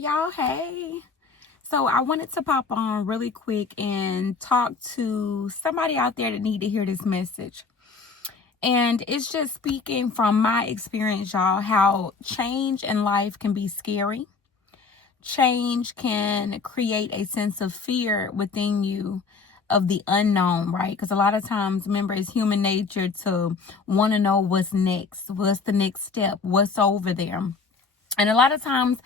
y'all. Hey. So I wanted to pop on really quick and talk to somebody out there that need to hear this message. And it's just speaking from my experience, y'all, how change in life can be scary. Change can create a sense of fear within you of the unknown, right? Because a lot of times, remember, it's human nature to want to know what's next, what's the next step, what's over there. And a lot of times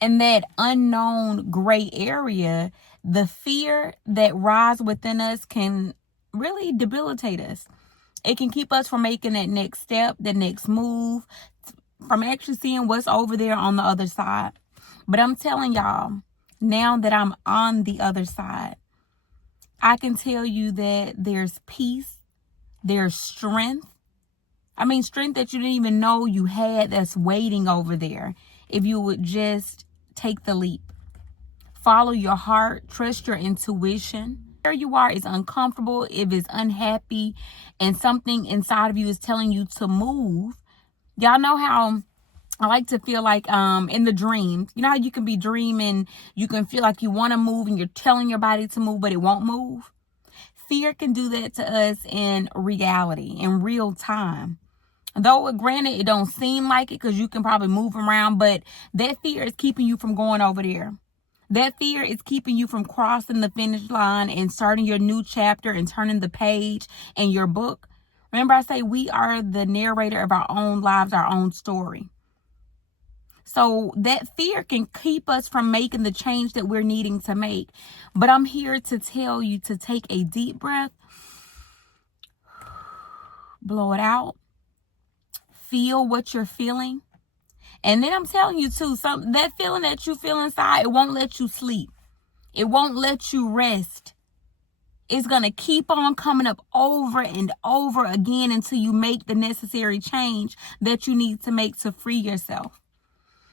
in that unknown gray area, the fear that rises within us can really debilitate us. It can keep us from making that next step, the next move, from actually seeing what's over there on the other side. But I'm telling y'all, now that I'm on the other side, I can tell you that there's peace, there's strength. Strength that you didn't even know you had that's waiting over there. If you would just take the leap, follow your heart, trust your intuition. Where you are is uncomfortable, if it's unhappy, and something inside of you is telling you to move. Y'all know how I like to feel like in the dreams. You know how you can be dreaming, you can feel like you want to move and you're telling your body to move, but it won't move. Fear can do that to us in reality, in real time. Though, granted, it don't seem like it because you can probably move around, but that fear is keeping you from going over there. That fear is keeping you from crossing the finish line and starting your new chapter and turning the page in your book. Remember, I say we are the narrator of our own lives, our own story. So that fear can keep us from making the change that we're needing to make. But I'm here to tell you to take a deep breath, blow it out, feel what you're feeling. And then I'm telling you too, that feeling that you feel inside, it won't let you sleep. It won't let you rest. It's going to keep on coming up over and over again until you make the necessary change that you need to make to free yourself.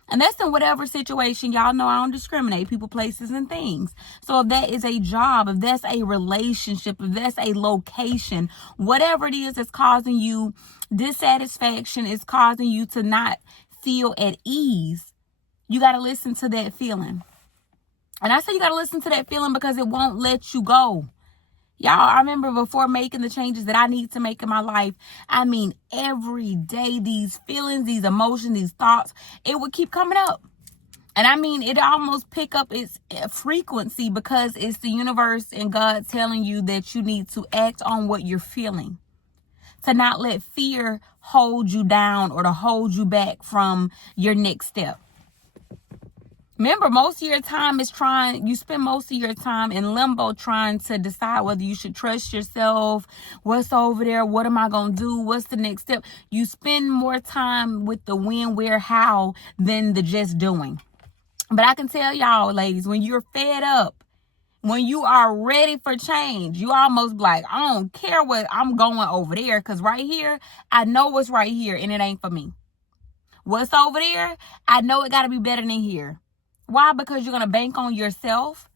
And that's in whatever situation. Y'all know I don't discriminate, people, places, and things. So if that is a job, if that's a relationship, if that's a location, whatever it is that's causing you dissatisfaction, is causing you to not feel at ease, you got to listen to that feeling. And I say you got to listen to that feeling because it won't let you go. Y'all, I remember before making the changes that I need to make in my life, every day, these feelings, these emotions, these thoughts, it would keep coming up. And it almost pick up its frequency because it's the universe and God telling you that you need to act on what you're feeling. To not let fear hold you down or to hold you back from your next step. Remember, most of your time you spend most of your time in limbo trying to decide whether you should trust yourself, what's over there, what am I going to do, what's the next step. You spend more time with the when, where, how than the just doing. But I can tell y'all, ladies, when you're fed up, when you are ready for change, you almost like, I don't care what I'm going over there because right here, I know what's right here and it ain't for me. What's over there, I know it got to be better than here. Why? Because you're going to bank on yourself.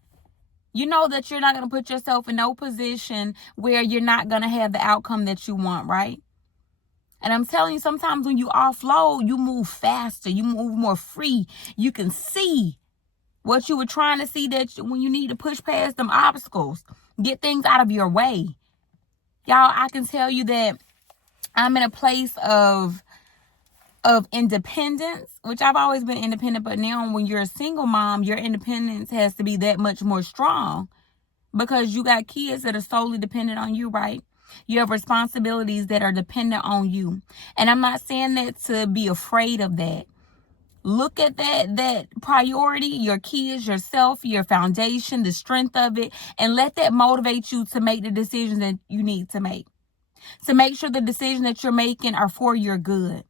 You know that you're not going to put yourself in no position where you're not going to have the outcome that you want, right? And I'm telling you, sometimes when you offload, you move faster. You move more free. You can see what you were trying to see that when you need to push past them obstacles, get things out of your way. Y'all, I can tell you that I'm in a place of independence, which I've always been independent, but now when you're a single mom, your independence has to be that much more strong because you got kids that are solely dependent on you, right? You have responsibilities that are dependent on you. And I'm not saying that to be afraid of that. Look at that priority, your kids, yourself, your foundation, the strength of it, and let that motivate you to make the decisions that you need to make. To make sure the decisions that you're making are for your good.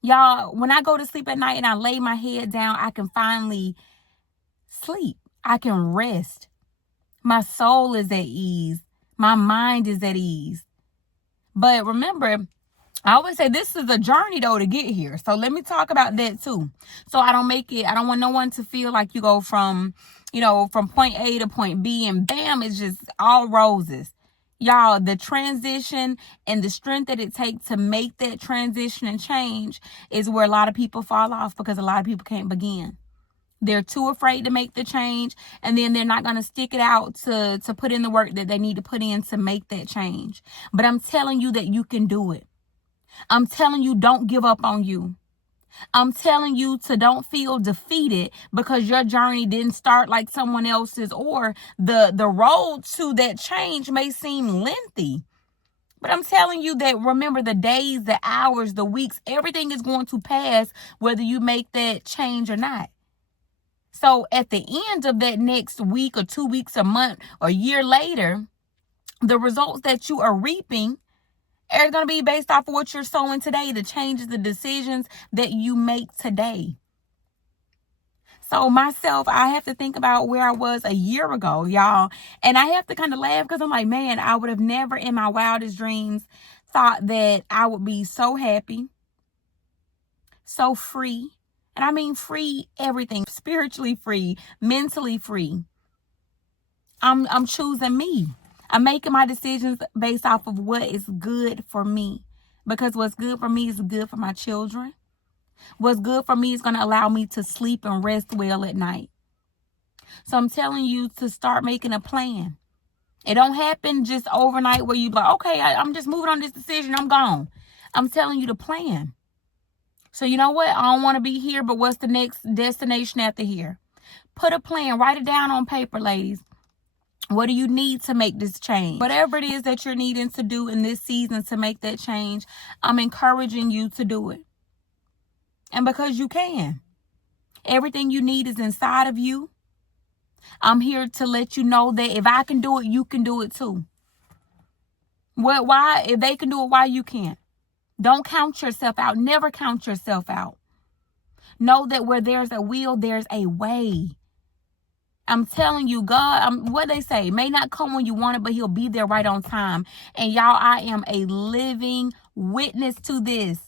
Y'all, when I go to sleep at night and I lay my head down, I can finally sleep. I can rest. My soul is at ease. My mind is at ease. But remember, I always say this is a journey though to get here. So let me talk about that too. So I don't want no one to feel like you go from point A to point B and bam, it's just all roses. Y'all, the transition and the strength that it takes to make that transition and change is where a lot of people fall off because a lot of people can't begin. They're too afraid to make the change, and then they're not going to stick it out to put in the work that they need to put in to make that change. But I'm telling you that you can do it. I'm telling you, don't give up on you. I'm telling you to don't feel defeated because your journey didn't start like someone else's, or the road to that change may seem lengthy. But I'm telling you that, remember, the days, the hours, the weeks, everything is going to pass whether you make that change or not. So at the end of that next week or 2 weeks, a month or year later, the results that you are reaping are going to be based off of what you're sowing today, the changes, the decisions that you make today. So myself, I have to think about where I was a year ago, y'all. And I have to kind of laugh because I'm like, man, I would have never in my wildest dreams thought that I would be so happy, so free. And I mean free everything, spiritually free, mentally free. I'm choosing me. I'm making my decisions based off of what is good for me. Because what's good for me is good for my children. What's good for me is going to allow me to sleep and rest well at night. So I'm telling you to start making a plan. It don't happen just overnight where you like, okay, I'm just moving on this decision, I'm gone. I'm telling you to plan. So you know what? I don't want to be here, but what's the next destination after here? Put a plan. Write it down on paper, ladies. What do you need to make this change? Whatever it is that you're needing to do in this season to make that change, I'm encouraging you to do it. And because you can. Everything you need is inside of you. I'm here to let you know that if I can do it, you can do it too. Why? If they can do it, why you can't? Don't count yourself out. Never count yourself out. Know that where there's a will, there's a way. I'm telling you, God, what they say, may not come when you want it, but he'll be there right on time. And y'all, I am a living witness to this.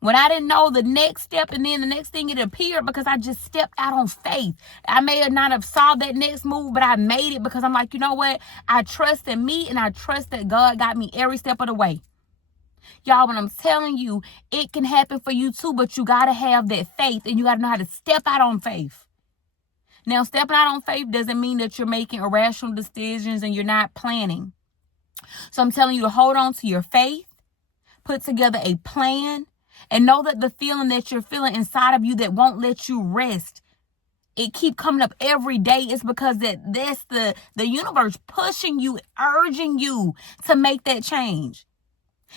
When I didn't know the next step, and then the next thing it appeared because I just stepped out on faith. I may not have saw that next move, but I made it because I'm like, you know what? I trust in me, and I trust that God got me every step of the way. Y'all, when I'm telling you, it can happen for you too, but you got to have that faith, and you got to know how to step out on faith. Now, stepping out on faith doesn't mean that you're making irrational decisions and you're not planning. So I'm telling you to hold on to your faith, put together a plan, and know that the feeling that you're feeling inside of you that won't let you rest, it keep coming up every day, is because that's the universe pushing you, urging you to make that change.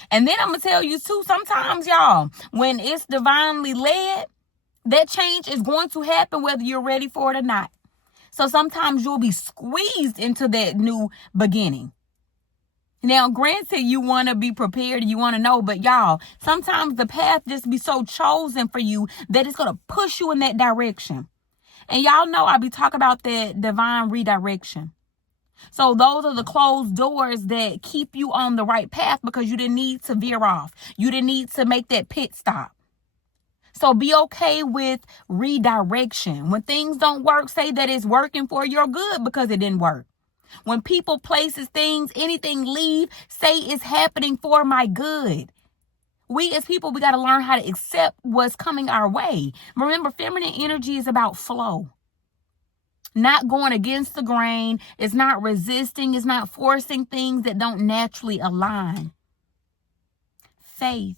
And then I'm going to tell you too, sometimes, y'all, when it's divinely led, that change is going to happen whether you're ready for it or not. So sometimes you'll be squeezed into that new beginning. Now, granted, you want to be prepared, you want to know, but y'all, sometimes the path just be so chosen for you that it's going to push you in that direction. And y'all know I be talking about that divine redirection. So those are the closed doors that keep you on the right path because you didn't need to veer off. You didn't need to make that pit stop. So be okay with redirection. When things don't work, say that it's working for your good because it didn't work. When people, places, things, anything leave, say it's happening for my good. We as people, we got to learn how to accept what's coming our way. Remember, feminine energy is about flow. Not going against the grain. It's not resisting. It's not forcing things that don't naturally align. Faith.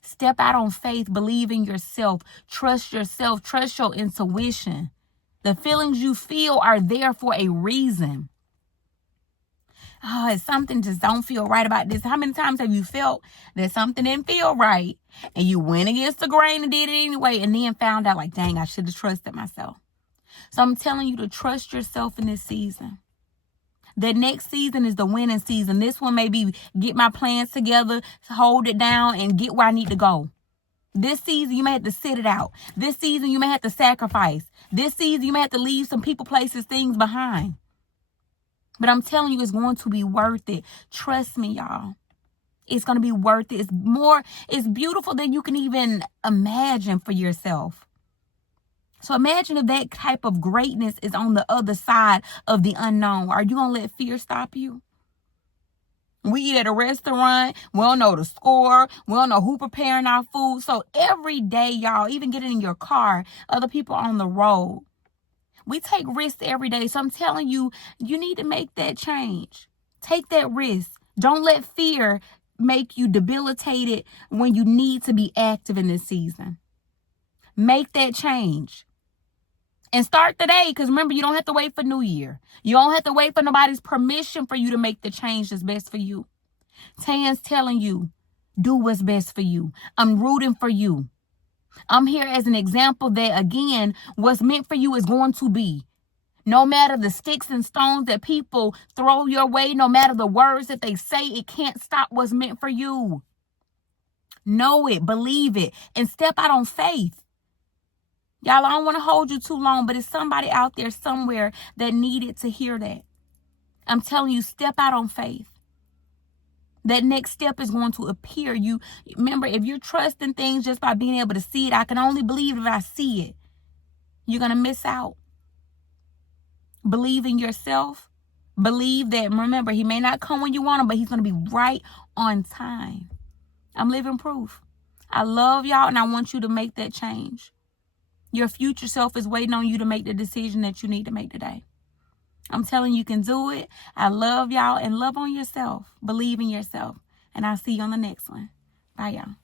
Step out on faith. Believe in yourself. Trust yourself. Trust your intuition. The feelings you feel are there for a reason. Oh, it's something just don't feel right about this. How many times have you felt that something didn't feel right and you went against the grain and did it anyway and then found out like, dang, I should have trusted myself. So I'm telling you to trust yourself in this season. The next season is the winning season. This one may be get my plans together, hold it down, and get where I need to go. This season, you may have to sit it out. This season, you may have to sacrifice. This season, you may have to leave some people, places, things behind. But I'm telling you, it's going to be worth it. Trust me, y'all. It's going to be worth it. It's beautiful than you can even imagine for yourself. So imagine if that type of greatness is on the other side of the unknown. Are you going to let fear stop you? We eat at a restaurant. We don't know the score. We don't know who preparing our food. So every day, y'all, even getting in your car, other people on the road. We take risks every day. So I'm telling you, you need to make that change. Take that risk. Don't let fear make you debilitated when you need to be active in this season. Make that change. And start today, because remember, you don't have to wait for New Year. You don't have to wait for nobody's permission for you to make the change that's best for you. Tan's telling you, do what's best for you. I'm rooting for you. I'm here as an example that, again, what's meant for you is going to be. No matter the sticks and stones that people throw your way, no matter the words that they say, it can't stop what's meant for you. Know it, believe it, and step out on faith. Y'all, I don't want to hold you too long, but it's somebody out there somewhere that needed to hear that. I'm telling you, step out on faith. That next step is going to appear. You remember, if you're trusting things just by being able to see it, I can only believe if I see it. You're going to miss out. Believe in yourself. Believe that, remember, he may not come when you want him, but he's going to be right on time. I'm living proof. I love y'all, and I want you to make that change. Your future self is waiting on you to make the decision that you need to make today. I'm telling you, you can do it. I love y'all, and love on yourself. Believe in yourself. And I'll see you on the next one. Bye, y'all.